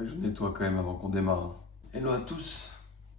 Ouais, je nettoie quand même avant qu'on démarre, hein. Hello à tous,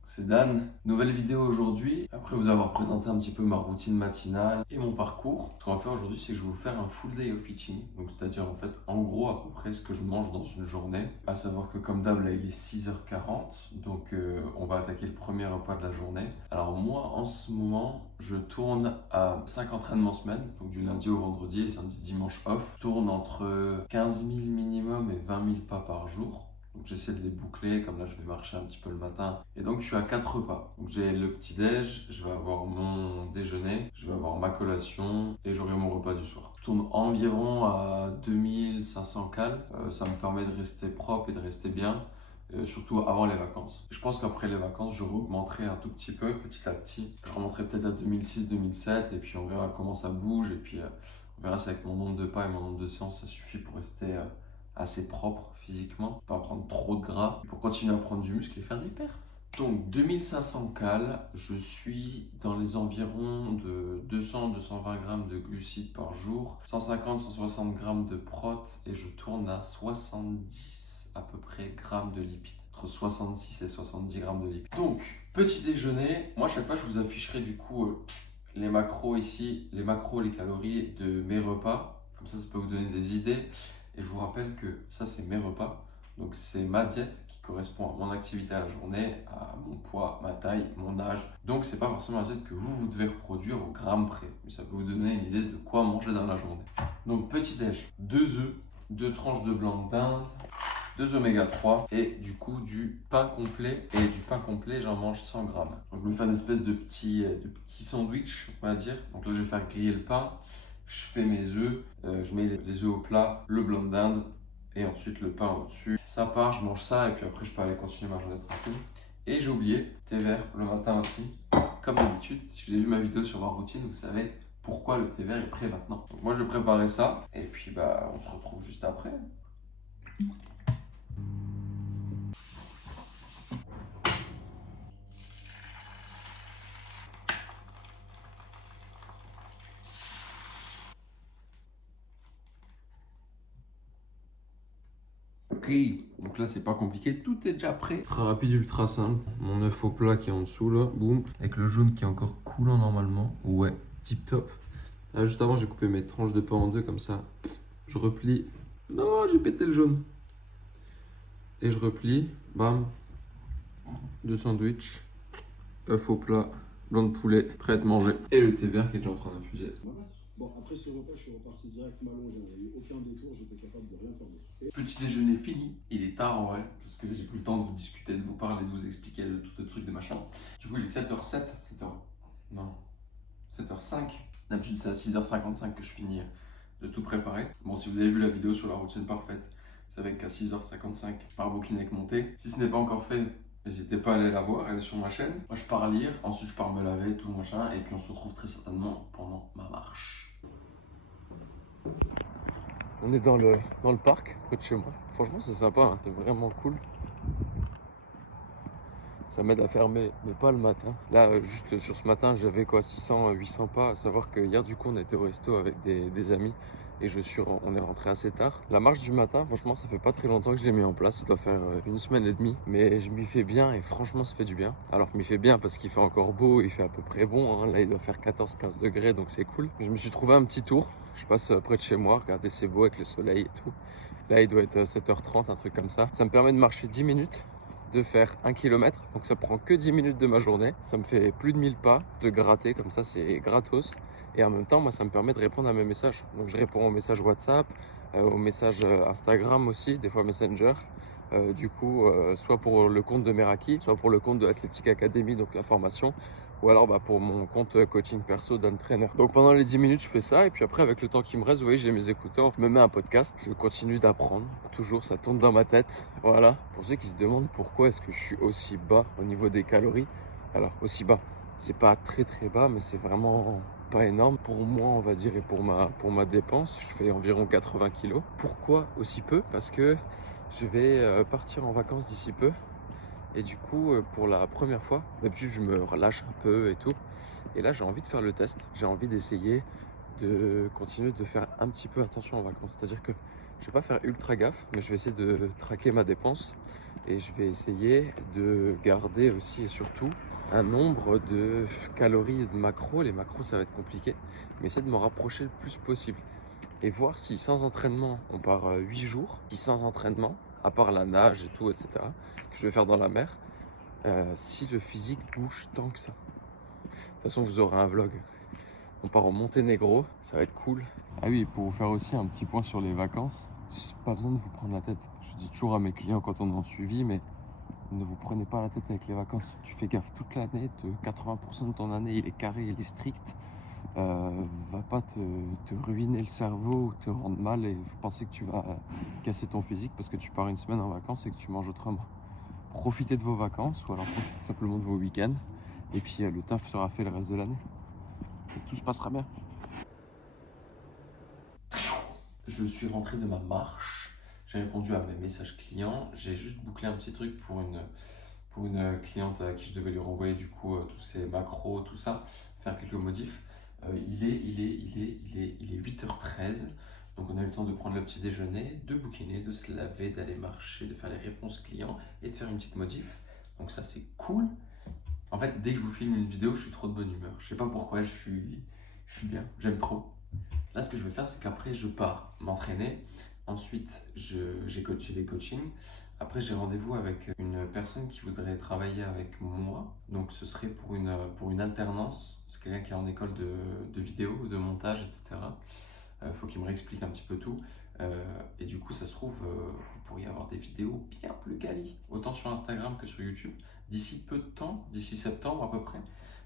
c'est Dan. Nouvelle vidéo aujourd'hui. Après vous avoir présenté un petit peu ma routine matinale et mon parcours, ce qu'on va faire aujourd'hui, c'est que je vais vous faire un full day of eating. Donc c'est-à-dire en fait, en gros, à peu près ce que je mange dans une journée. À savoir que comme d'hab, là il est 6h40. Donc on va attaquer le premier repas de la journée. Alors moi, en ce moment, je tourne à 5 entraînements semaine. Donc du lundi au vendredi et samedi, dimanche off. Je tourne entre 15 000 minimum et 20 000 pas par jour. Donc j'essaie de les boucler, comme là je vais marcher un petit peu le matin. Et donc je suis à 4 repas. Donc j'ai le petit déj, je vais avoir mon déjeuner, je vais avoir ma collation et j'aurai mon repas du soir. Je tourne environ à 2500 cales. Ça me permet de rester propre et de rester bien. Surtout avant les vacances. Je pense qu'après les vacances, je augmenterai un tout petit peu, petit à petit. Je remonterai peut-être à 2006-2007 et puis on verra comment ça bouge. Et puis on verra si avec mon nombre de pas et mon nombre de séances, ça suffit pour rester assez propre physiquement, pas prendre trop de gras, pour continuer à prendre du muscle et faire des perfs. Donc 2500 cales, je suis dans les environs de 200-220 grammes de glucides par jour, 150-160 grammes de prot et je tourne à 70 à peu près grammes de lipides. Entre 66 et 70 grammes de lipides. Donc, petit déjeuner, moi chaque fois je vous afficherai du coup les macros ici, les macros, les calories de mes repas, comme ça peut vous donner des idées. Et je vous rappelle que ça, c'est mes repas. Donc, c'est ma diète qui correspond à mon activité à la journée, à mon poids, ma taille, mon âge. Donc, c'est pas forcément la diète que vous devez reproduire au gramme près. Mais ça peut vous donner une idée de quoi manger dans la journée. Donc, petit déj, 2 œufs, 2 tranches de blanc de dinde, 2 oméga 3 et du coup du pain complet. Et du pain complet, j'en mange 100 grammes. Donc, je me fais une espèce de petit sandwich, on va dire. Donc là, je vais faire griller le pain. Je fais mes œufs, je mets les œufs au plat, le blanc de dinde et ensuite le pain au-dessus. Ça part, je mange ça et puis après je peux aller continuer ma journée tranquille. Et j'ai oublié, thé vert le matin aussi. Comme d'habitude, si vous avez vu ma vidéo sur ma routine, vous savez pourquoi le thé vert est prêt maintenant. Donc moi je vais préparer ça et puis on se retrouve juste après. Ok, donc là c'est pas compliqué, tout est déjà prêt. Très rapide, ultra simple. Mon œuf au plat qui est en dessous là, boum. Avec le jaune qui est encore coulant normalement. Ouais, tip top. Là, juste avant j'ai coupé mes tranches de pain en deux comme ça. Je replie. Non, j'ai pété le jaune. Et je replie, bam. Deux sandwichs, œuf au plat, blanc de poulet, prêt à être mangé. Et le thé vert qui est déjà en train d'infuser. Bon, après ce repas, je suis reparti direct m'allonger. Il n'y a eu aucun détour, j'étais capable de rien faire d'autre. Petit déjeuner fini. Il est tard en vrai, parce que j'ai pris le temps de vous discuter, de vous parler, de vous expliquer tout le truc de machin. Du coup, il est 7h07, 7h... Non, 7h05. D'habitude, c'est à 6h55 que je finis de tout préparer. Bon, si vous avez vu la vidéo sur la routine parfaite, vous savez qu'à 6h55, je pars bouquiner avec mon thé. Si ce n'est pas encore fait, n'hésitez pas à aller la voir, elle est sur ma chaîne. Moi, je pars lire, ensuite je pars me laver, tout le machin, et puis on se retrouve très certainement pendant ma marche. On est dans le parc, près de chez moi. Franchement, c'est sympa, hein, c'est vraiment cool. Ça m'aide à faire mes pas le matin. Là, juste sur ce matin, j'avais quoi, 600-800 pas. À savoir que hier, du coup, on était au resto avec des amis et on est rentré assez tard. La marche du matin, franchement, ça fait pas très longtemps que je l'ai mis en place. Ça doit faire une semaine et demie. Mais je m'y fais bien et franchement, ça fait du bien. Alors, je m'y fais bien parce qu'il fait encore beau, il fait à peu près bon, hein. Là, il doit faire 14-15 degrés, donc c'est cool. Je me suis trouvé un petit tour. Je passe près de chez moi, regardez, c'est beau avec le soleil et tout. Là, il doit être 7h30, un truc comme ça. Ça me permet de marcher 10 minutes, de faire 1 km, donc ça prend que 10 minutes de ma journée. Ça me fait plus de 1000 pas, de gratter comme ça, c'est gratos. Et en même temps, moi, ça me permet de répondre à mes messages. Donc je réponds aux messages WhatsApp, aux messages Instagram aussi, des fois Messenger. Soit pour le compte de Meraki, soit pour le compte de Athletic Academy, donc la formation, ou alors pour mon compte coaching perso d'un trainer. Donc pendant les 10 minutes, je fais ça, et puis après, avec le temps qui me reste, vous voyez, j'ai mes écouteurs, je me mets un podcast, je continue d'apprendre, toujours, ça tourne dans ma tête, voilà. Pour ceux qui se demandent pourquoi est-ce que je suis aussi bas au niveau des calories, alors aussi bas, c'est pas très très bas, mais c'est vraiment pas énorme pour moi, on va dire, et pour ma dépense. Je fais environ 80 kilos. Pourquoi aussi peu? Parce que je vais partir en vacances d'ici peu. Et du coup, pour la première fois, d'habitude, je me relâche un peu et tout. Et là, j'ai envie de faire le test. J'ai envie d'essayer de continuer de faire un petit peu attention en vacances. C'est-à-dire que je vais pas faire ultra gaffe, mais je vais essayer de traquer ma dépense et je vais essayer de garder aussi et surtout un nombre de calories et de macros. Les macros, ça va être compliqué, mais essayer de m'en rapprocher le plus possible et voir si sans entraînement, on part 8 jours, si sans entraînement, à part la nage et tout, etc., que je vais faire dans la mer, si le physique bouge tant que ça. De toute façon, vous aurez un vlog. On part au Monténégro, ça va être cool. Ah oui, pour vous faire aussi un petit point sur les vacances, pas besoin de vous prendre la tête. Je dis toujours à mes clients quand on est en suivi, mais ne vous prenez pas la tête avec les vacances. Tu fais gaffe toute l'année, 80% de ton année, il est carré, il est strict. Va pas te ruiner le cerveau ou te rendre mal et penser que tu vas casser ton physique parce que tu pars une semaine en vacances et que tu manges autrement. Profitez de vos vacances ou alors profitez simplement de vos week-ends et puis le taf sera fait le reste de l'année. Et tout se passera bien. Je suis rentré de ma marche, j'ai répondu à mes messages clients, j'ai juste bouclé un petit truc pour une cliente à qui je devais lui renvoyer du coup tous ces macros, tout ça, faire quelques modifs. Il est 8h13, donc on a eu le temps de prendre le petit déjeuner, de bouquiner, de se laver, d'aller marcher, de faire les réponses clients et de faire une petite modif. Donc ça c'est cool. En fait, dès que je vous filme une vidéo, je suis trop de bonne humeur. Je sais pas pourquoi, je suis bien, j'aime trop. Là, ce que je vais faire, c'est qu'après, je pars m'entraîner. Ensuite, j'ai des coachings. Après, j'ai rendez-vous avec une personne qui voudrait travailler avec moi. Donc, ce serait pour une alternance. C'est quelqu'un qui est en école de vidéo, de montage, etc. Faut qu'il me réexplique un petit peu tout. Et du coup, ça se trouve, vous pourriez avoir des vidéos bien plus quali, autant sur Instagram que sur YouTube, d'ici peu de temps, d'ici septembre à peu près.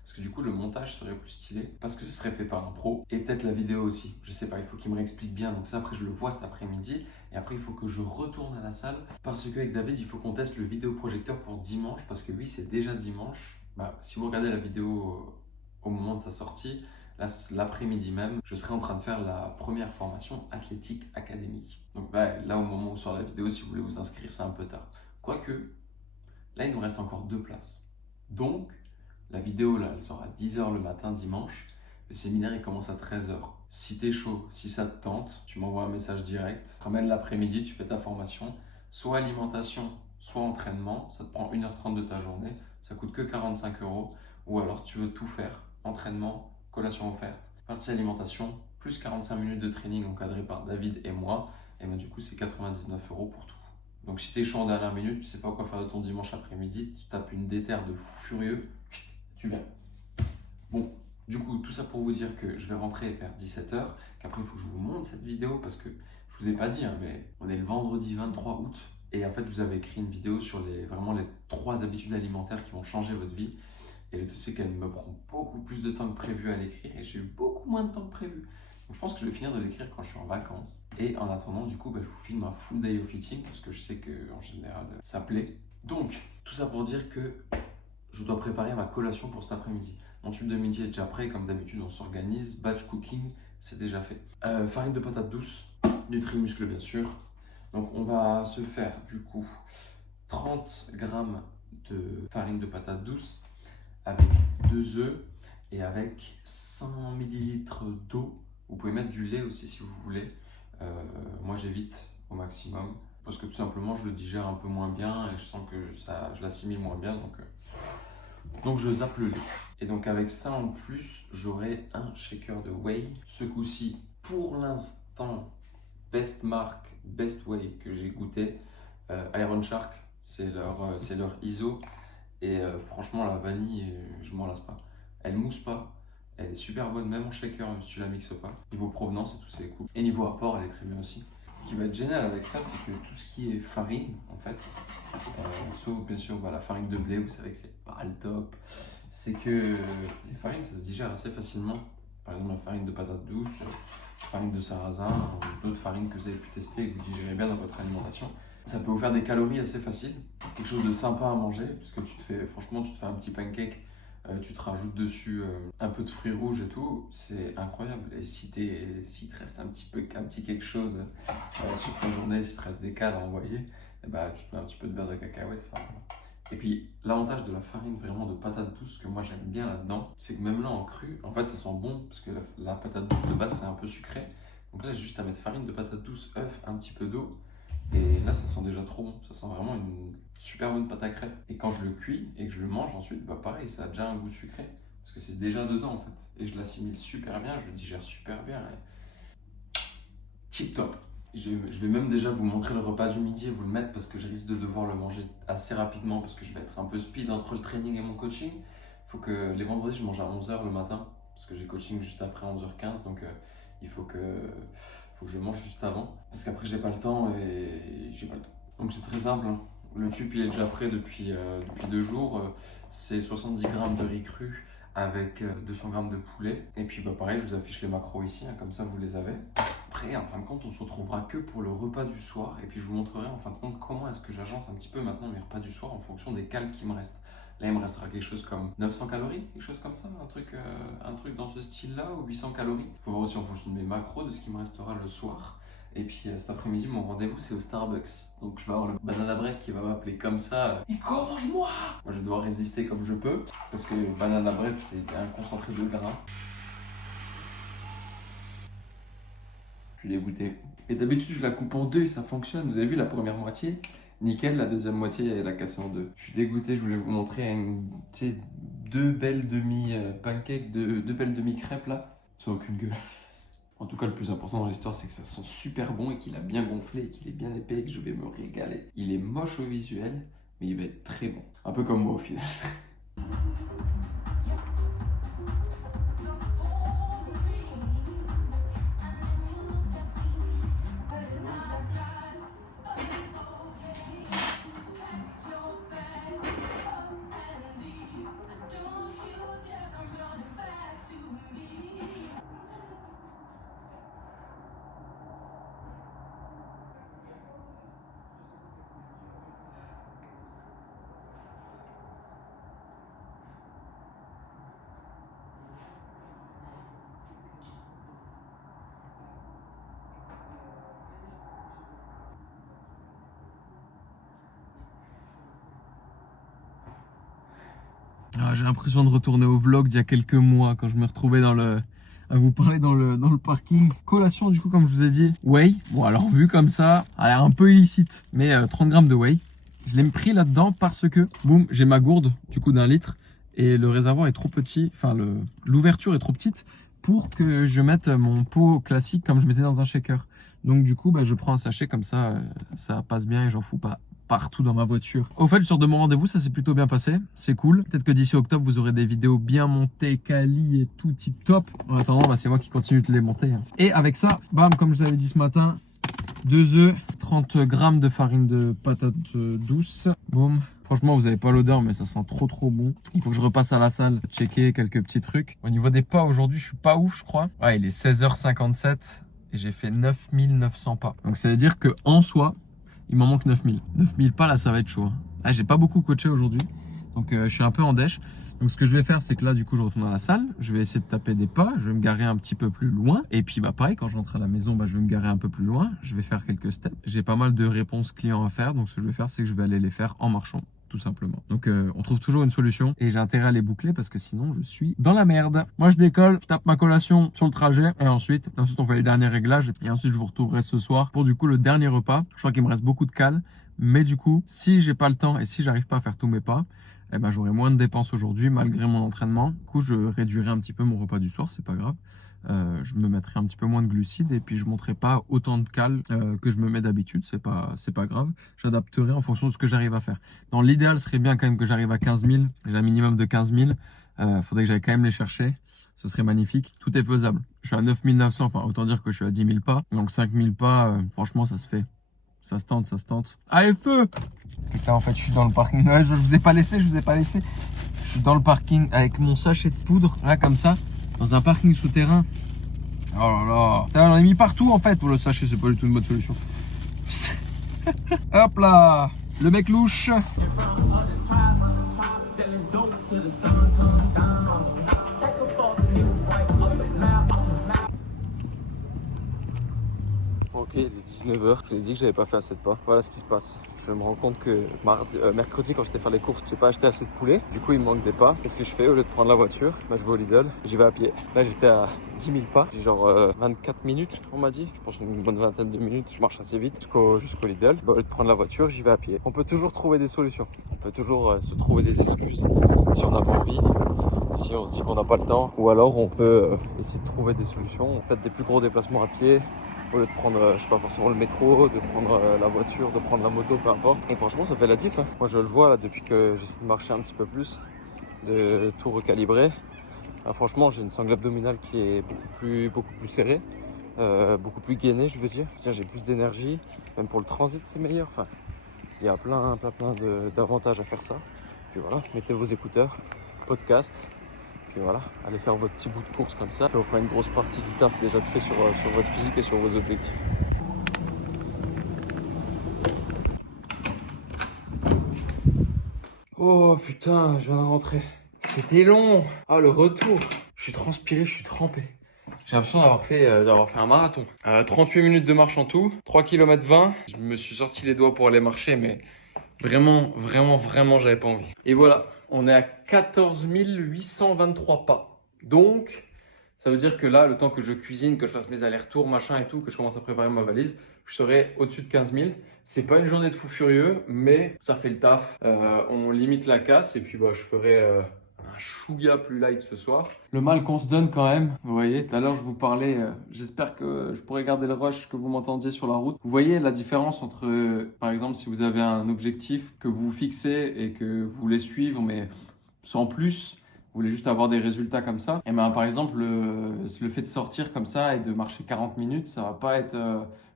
Parce que du coup, le montage serait plus stylé, parce que ce serait fait par un pro, et peut-être la vidéo aussi. Je sais pas, il faut qu'il me réexplique bien. Donc ça, après, je le vois cet après-midi, et après, il faut que je retourne à la salle, parce qu'avec David, il faut qu'on teste le vidéoprojecteur pour dimanche, parce que oui, c'est déjà dimanche. Si vous regardez la vidéo au moment de sa sortie, l'après-midi même, je serai en train de faire la première formation athlétique académique. Donc là, au moment où sort la vidéo, si vous voulez vous inscrire, c'est un peu tard. Quoique, là, il nous reste encore 2 places. Donc, la vidéo, là, elle sort à 10h le matin, dimanche. Le séminaire, il commence à 13h. Si t'es chaud, si ça te tente, tu m'envoies un message direct. Ramène l'après-midi, tu fais ta formation. Soit alimentation, soit entraînement. Ça te prend 1h30 de ta journée. Ça coûte que 45 €. Ou alors, tu veux tout faire. Entraînement, collation offerte, partie alimentation, plus 45 minutes de training encadré par David et moi. Et du coup, c'est 99 € pour tout. Donc, si t'es chaud en dernière minute, tu sais pas quoi faire de ton dimanche après-midi, tu tapes une déterre de fou furieux, tu viens. Bon, du coup, tout ça pour vous dire que je vais rentrer vers 17h, qu'après, il faut que je vous montre cette vidéo parce que je vous ai pas dit, mais on est le vendredi 23 août. Et en fait, je vous avais écrit une vidéo sur vraiment les 3 habitudes alimentaires qui vont changer votre vie. Et le truc, c'est qu'elle me prend beaucoup plus de temps que prévu à l'écrire et j'ai eu beaucoup moins de temps que prévu. Donc je pense que je vais finir de l'écrire quand je suis en vacances. Et en attendant, du coup, je vous filme un full day of eating parce que je sais qu'en général, ça plaît. Donc, tout ça pour dire que je dois préparer ma collation pour cet après-midi. Mon tube de midi est déjà prêt, comme d'habitude, on s'organise. Batch cooking, c'est déjà fait. Farine de patate douce, Nutri-Muscle bien sûr. Donc on va se faire du coup 30 g de farine de patate douce avec 2 œufs et avec 100 ml d'eau. Vous pouvez mettre du lait aussi si vous voulez. Moi j'évite au maximum parce que tout simplement je le digère un peu moins bien et je sens que je l'assimile moins bien. Donc je zappe le lait. Et donc avec ça en plus, j'aurai un shaker de whey. Ce coup-ci, pour l'instant, best marque, best whey que j'ai goûté. Iron Shark, c'est leur ISO. Et franchement, la vanille, je m'en lasse pas. Elle mousse pas. Elle est super bonne, même en shaker, même si tu la mixes pas. Niveau provenance et tout, c'est cool. Et niveau apport, elle est très bien aussi. Ce qui va être génial avec ça, c'est que tout ce qui est farine, en fait, sauf bien sûr la farine de blé, vous savez que c'est pas le top, c'est que les farines, ça se digère assez facilement. Par exemple, la farine de patate douce, la farine de sarrasin, ou d'autres farines que vous avez pu tester et que vous digérez bien dans votre alimentation. Ça peut vous faire des calories assez faciles, quelque chose de sympa à manger, parce que tu te fais un petit pancake, tu te rajoutes dessus un peu de fruits rouges et tout, c'est incroyable. Et s'il te reste un petit quelque chose sur ta journée, s'il te reste des cales à envoyer, tu te mets un petit peu de beurre de cacahuète. Et puis l'avantage de la farine vraiment de patate douce que moi j'aime bien là-dedans, c'est que même là en cru, en fait ça sent bon, parce que la patate douce de base c'est un peu sucré. Donc là, j'ai juste à mettre farine de patate douce, œuf, un petit peu d'eau. Et là, ça sent déjà trop bon. Ça sent vraiment une super bonne pâte à crêpes. Et quand je le cuis et que je le mange ensuite, bah pareil, ça a déjà un goût sucré. Parce que c'est déjà dedans en fait. Et je l'assimile super bien, je le digère super bien. Et... tip top. Je vais même déjà vous montrer le repas du midi et vous le mettre parce que je risque de devoir le manger assez rapidement parce que je vais être un peu speed entre le training et mon coaching. Il faut que les vendredis, je mange à 11h le matin parce que j'ai coaching juste après 11h15. Donc il faut que je mange juste avant parce qu'après j'ai pas le temps et j'ai pas le temps. Donc c'est très simple, hein. Le tube il est déjà prêt depuis 2 jours. C'est 70 grammes de riz cru avec 200 grammes de poulet. Et puis bah pareil, je vous affiche les macros ici, hein, comme ça vous les avez. Après, en fin de compte, on se retrouvera que pour le repas du soir. Et puis je vous montrerai en fin de compte comment est-ce que j'agence un petit peu maintenant mes repas du soir en fonction des cales qui me restent. Là, il me restera quelque chose comme 900 calories, quelque chose comme ça, un truc dans ce style-là, ou 800 calories. Il faut voir aussi en fonction de mes macros, de ce qui me restera le soir. Et puis cet après-midi, mon rendez-vous, c'est au Starbucks. Donc je vais avoir le banana bread qui va m'appeler comme ça. Nico, mange-moi! Moi, je dois résister comme je peux, parce que le banana bread, c'est un concentré de gras. Je l'ai goûté. Et d'habitude, je la coupe en deux et ça fonctionne. Vous avez vu la première moitié? Nickel, la deuxième moitié, elle a cassé en deux. Je suis dégoûté, je voulais vous montrer deux belles demi-pancakes, deux belles demi-crêpes là. Ça n'a aucune gueule. En tout cas, le plus important dans l'histoire, c'est que ça sent super bon et qu'il a bien gonflé et qu'il est bien épais et que je vais me régaler. Il est moche au visuel, mais il va être très bon. Un peu comme moi au final. Ah, j'ai l'impression de retourner au vlog d'il y a quelques mois quand je me retrouvais à vous parler dans le parking. Collation du coup comme je vous ai dit, whey. Bon alors vu comme ça, elle a l'air un peu illicite, mais 30 grammes de whey. Je l'ai pris là-dedans parce que, boum, j'ai ma gourde du coup d'1 litre et le réservoir est trop petit, enfin l'ouverture est trop petite pour que je mette mon pot classique comme je mettais dans un shaker. Donc du coup, bah, je prends un sachet comme ça, ça passe bien et j'en fous pas partout dans ma voiture. Au fait, sur de mon rendez-vous, ça s'est plutôt bien passé. C'est cool. Peut-être que d'ici octobre, vous aurez des vidéos bien montées, quali et tout tip top. En attendant, bah, c'est moi qui continue de les monter. Et avec ça, bam, comme je vous avais dit ce matin, 2 œufs, 30 grammes de farine de patate douce. Boum. Franchement, vous n'avez pas l'odeur, mais ça sent trop bon. Il faut que je repasse à la salle, checker quelques petits trucs. Au niveau des pas, aujourd'hui, je suis pas ouf, je crois. Ouais, il est 16h57 et j'ai fait 9900 pas. Donc, ça veut dire que en soi, il m'en manque 9000. 9000 pas, là, ça va être chaud. Ah, j'ai pas beaucoup coaché aujourd'hui. Donc, je suis un peu en dèche. Donc, ce que je vais faire, c'est que là, du coup, je retourne à la salle. Je vais essayer de taper des pas. Je vais me garer un petit peu plus loin. Et puis, bah, pareil, quand je rentre à la maison, bah, je vais me garer un peu plus loin. Je vais faire quelques steps. J'ai pas mal de réponses clients à faire. Donc, ce que je vais faire, c'est que je vais aller les faire en marchant. Tout simplement. Donc on trouve toujours une solution et j'ai intérêt à les boucler parce que sinon je suis dans la merde. Moi je décolle, je tape ma collation sur le trajet et ensuite on fait les derniers réglages et ensuite je vous retrouverai ce soir pour du coup le dernier repas. Je crois qu'il me reste beaucoup de cales, mais du coup si j'ai pas le temps et si j'arrive pas à faire tous mes pas, eh ben j'aurai moins de dépenses aujourd'hui malgré mon entraînement. Du coup je réduirai un petit peu mon repas du soir, c'est pas grave. Je me mettrai un petit peu moins de glucides et puis je ne monterai pas autant de cales que je me mets d'habitude, c'est pas grave. J'adapterai en fonction de ce que j'arrive à faire. Dans l'idéal, ce serait bien quand même que j'arrive à 15 000, j'ai un minimum de 15 000, faudrait que j'aille quand même les chercher, ce serait magnifique. Tout est faisable, je suis à 9 900, enfin autant dire que je suis à 10 000 pas, donc 5 000 pas, franchement ça se fait, ça se tente, ça se tente. Allez feu! Putain en fait je suis dans le parking, ouais, je vous ai pas laissé, je suis dans le parking avec mon sachet de poudre, là comme ça. Dans un parking souterrain. Oh là là. Putain, on en a mis partout en fait. Pour le sachet, c'est pas du tout une bonne solution. Hop là. Le mec louche. Ok, Ok, il est 19h. Je vous ai dit que j'avais pas fait assez de pas. Voilà ce qui se passe. Je me rends compte que mercredi, quand j'étais faire les courses, j'ai pas acheté assez de poulet. Du coup, il me manque des pas. Qu'est-ce que je fais? Au lieu de prendre la voiture, je vais au Lidl. J'y vais à pied. Là, j'étais à 10 000 pas. J'ai genre 24 minutes, on m'a dit. Je pense une bonne vingtaine de minutes. Je marche assez vite jusqu'au Lidl. Au lieu de prendre la voiture, j'y vais à pied. On peut toujours trouver des solutions. On peut toujours se trouver des excuses. Si on n'a pas envie, si on se dit qu'on n'a pas le temps, ou alors on peut essayer de trouver des solutions. Faites des plus gros déplacements à pied. Au lieu de prendre, je sais pas, forcément le métro, de prendre la voiture, de prendre la moto, peu importe. Et franchement, ça fait la diff. Hein. Moi, je le vois là depuis que j'essaie de marcher un petit peu plus, de tout recalibrer. Franchement, j'ai une sangle abdominale qui est beaucoup plus serrée, beaucoup plus gainée, je veux dire. J'ai plus d'énergie, même pour le transit, c'est meilleur. Enfin, il y a plein d'avantages à faire ça. Puis voilà, mettez vos écouteurs, podcast. Puis voilà, allez faire votre petit bout de course comme ça. Ça vous fera une grosse partie du taf déjà de fait sur votre physique et sur vos objectifs. Oh putain, je viens de rentrer. C'était long. Ah, le retour. Je suis transpiré, je suis trempé. J'ai l'impression d'avoir fait un marathon. 38 minutes de marche en tout, 3 km 20. Je me suis sorti les doigts pour aller marcher, mais vraiment, j'avais pas envie. Et voilà, on est à 14 823 pas. Donc, ça veut dire que là, le temps que je cuisine, que je fasse mes allers-retours, machin et tout, que je commence à préparer ma valise, je serai au-dessus de 15 000. C'est pas une journée de fou furieux, mais ça fait le taf. On limite la casse et puis je ferai un chouïa plus light ce soir. Le mal qu'on se donne quand même, vous voyez, tout à l'heure je vous parlais, j'espère que je pourrai garder le rush, que vous m'entendiez sur la route. Vous voyez la différence entre, par exemple, si vous avez un objectif que vous fixez et que vous voulez suivre, mais sans plus, vous voulez juste avoir des résultats comme ça, et ben par exemple, le fait de sortir comme ça et de marcher 40 minutes, ça va pas être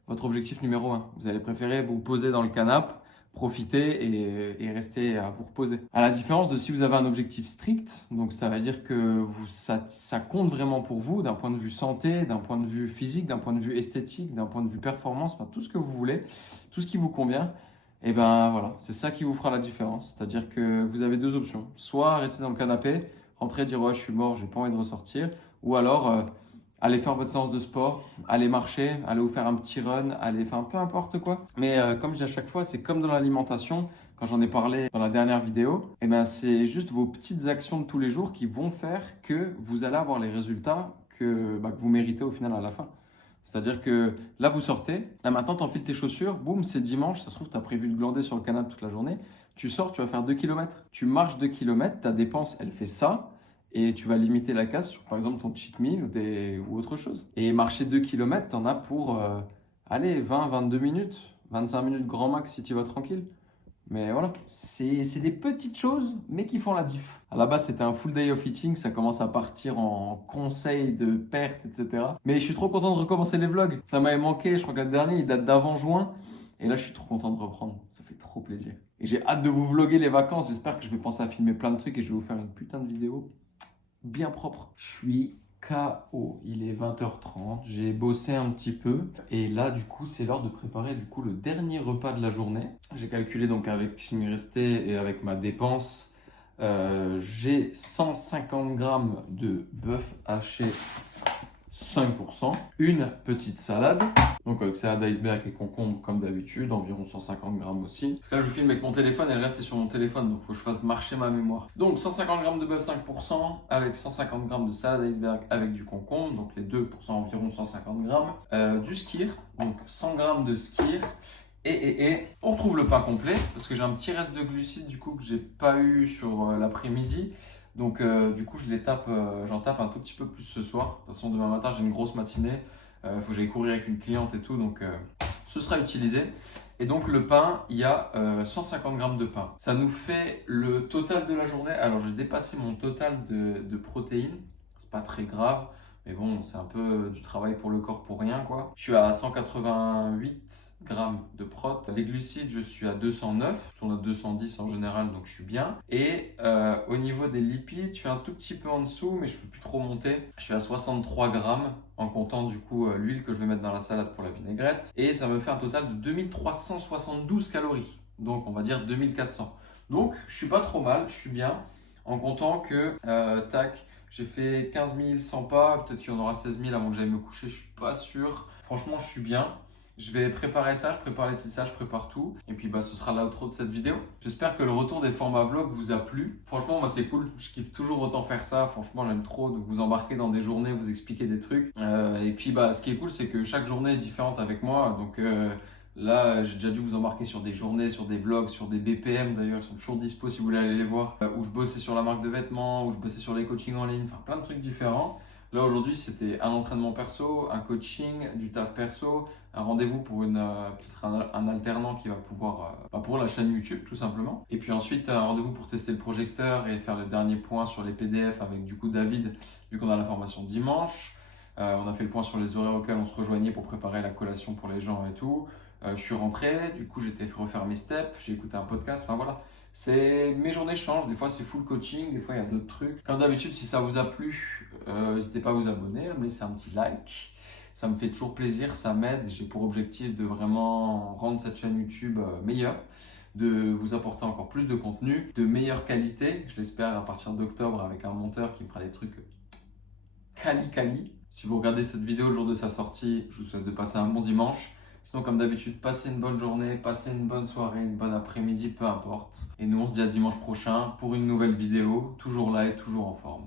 votre objectif numéro 1. Vous allez préférer vous poser dans le canapé, profiter et rester à vous reposer. À la différence de si vous avez un objectif strict, donc ça veut dire que ça compte vraiment pour vous d'un point de vue santé, d'un point de vue physique, d'un point de vue esthétique, d'un point de vue performance, enfin tout ce que vous voulez, tout ce qui vous convient. Et ben voilà, c'est ça qui vous fera la différence. C'est-à-dire que vous avez deux options. Soit rester dans le canapé, rentrer, dire ouais je suis mort, j'ai pas envie de ressortir, ou alors aller faire votre séance de sport, aller marcher, aller vous faire un petit run, aller faire peu importe quoi. Mais comme je dis à chaque fois, c'est comme dans l'alimentation, quand j'en ai parlé dans la dernière vidéo, et ben c'est juste vos petites actions de tous les jours qui vont faire que vous allez avoir les résultats que vous méritez au final à la fin. C'est-à-dire que là, vous sortez, là maintenant, tu enfiles tes chaussures, boum, c'est dimanche, ça se trouve, tu as prévu de glander sur le canapé toute la journée. Tu sors, tu vas faire 2 km. Tu marches 2 km, ta dépense, elle fait ça. Et tu vas limiter la casse sur, par exemple, ton cheat meal ou autre chose. Et marcher 2 km, tu en as pour, 20-22 minutes, 25 minutes grand max si tu vas tranquille. Mais voilà, c'est des petites choses, mais qui font la diff. À la base, c'était un full day of eating, ça commence à partir en conseils de perte, etc. Mais je suis trop content de recommencer les vlogs. Ça m'avait manqué, je crois que le dernier, il date d'avant juin. Et là, je suis trop content de reprendre. Ça fait trop plaisir. Et j'ai hâte de vous vlogger les vacances. J'espère que je vais penser à filmer plein de trucs et je vais vous faire une putain de vidéo bien propre. Je suis KO. Il est 20h30. J'ai bossé un petit peu. Et là, du coup, c'est l'heure de préparer le dernier repas de la journée. J'ai calculé donc avec ce qui me restait et avec ma dépense. J'ai 150 grammes de bœuf haché 5%, une petite salade, donc avec salade iceberg et concombre comme d'habitude, environ 150 grammes aussi. Parce que là je filme avec mon téléphone et le reste est sur mon téléphone, donc il faut que je fasse marcher ma mémoire. Donc 150 grammes de bœuf 5%, avec 150 grammes de salade iceberg avec du concombre, donc les deux pour environ 150 grammes, du skyr, donc 100 grammes de skyr. Et on retrouve le pain complet, parce que j'ai un petit reste de glucides du coup que j'ai pas eu sur l'après-midi. Donc du coup j'en tape un tout petit peu plus ce soir. De toute façon demain matin j'ai une grosse matinée, faut que j'aille courir avec une cliente et tout, donc ce sera utilisé. Et donc le pain, il y a 150 grammes de pain. Ça nous fait le total de la journée. Alors j'ai dépassé mon total de protéines, c'est pas très grave. Mais bon, c'est un peu du travail pour le corps pour rien quoi. Je suis à 188 grammes de prot. Les glucides, je suis à 209. Je tourne à 210 en général, donc je suis bien. Et au niveau des lipides, je suis un tout petit peu en dessous, mais je ne peux plus trop monter. Je suis à 63 grammes en comptant du coup l'huile que je vais mettre dans la salade pour la vinaigrette. Et ça me fait un total de 2372 calories. Donc on va dire 2400. Donc je suis pas trop mal, je suis bien. En comptant que, j'ai fait 15 100 pas, peut-être qu'il y en aura 16 000 avant que j'aille me coucher, je suis pas sûr. Franchement, je suis bien. Je vais préparer ça, je prépare les petites salles, je prépare tout. Et puis ce sera l'outro de cette vidéo. J'espère que le retour des formats vlog vous a plu. Franchement, moi c'est cool. Je kiffe toujours autant faire ça. Franchement, j'aime trop de vous embarquer dans des journées, vous expliquer des trucs. Et puis ce qui est cool, c'est que chaque journée est différente avec moi. Donc là, j'ai déjà dû vous embarquer sur des journées, sur des vlogs, sur des BPM d'ailleurs. Ils sont toujours dispo si vous voulez aller les voir. Où je bossais sur la marque de vêtements, où je bossais sur les coachings en ligne. Enfin, plein de trucs différents. Là aujourd'hui c'était un entraînement perso, un coaching, du taf perso, un rendez-vous pour un alternant qui va pouvoir pour la chaîne YouTube tout simplement. Et puis ensuite un rendez-vous pour tester le projecteur et faire le dernier point sur les PDF avec du coup David, vu qu'on a la formation dimanche. On a fait le point sur les horaires auxquels on se rejoignait pour préparer la collation pour les gens et tout. Je suis rentré, du coup j'ai été refaire mes steps, j'ai écouté un podcast, enfin voilà. Mes journées changent, des fois c'est full coaching, des fois il y a d'autres trucs. Comme d'habitude, si ça vous a plu, n'hésitez pas à vous abonner, à me laisser un petit like. Ça me fait toujours plaisir, ça m'aide. J'ai pour objectif de vraiment rendre cette chaîne YouTube meilleure, de vous apporter encore plus de contenu, de meilleure qualité. Je l'espère à partir d'octobre avec un monteur qui me fera des trucs quali. Si vous regardez cette vidéo le jour de sa sortie, je vous souhaite de passer un bon dimanche. Sinon, comme d'habitude, passez une bonne journée, passez une bonne soirée, une bonne après-midi, peu importe. Et nous, on se dit à dimanche prochain pour une nouvelle vidéo, toujours là et toujours en forme.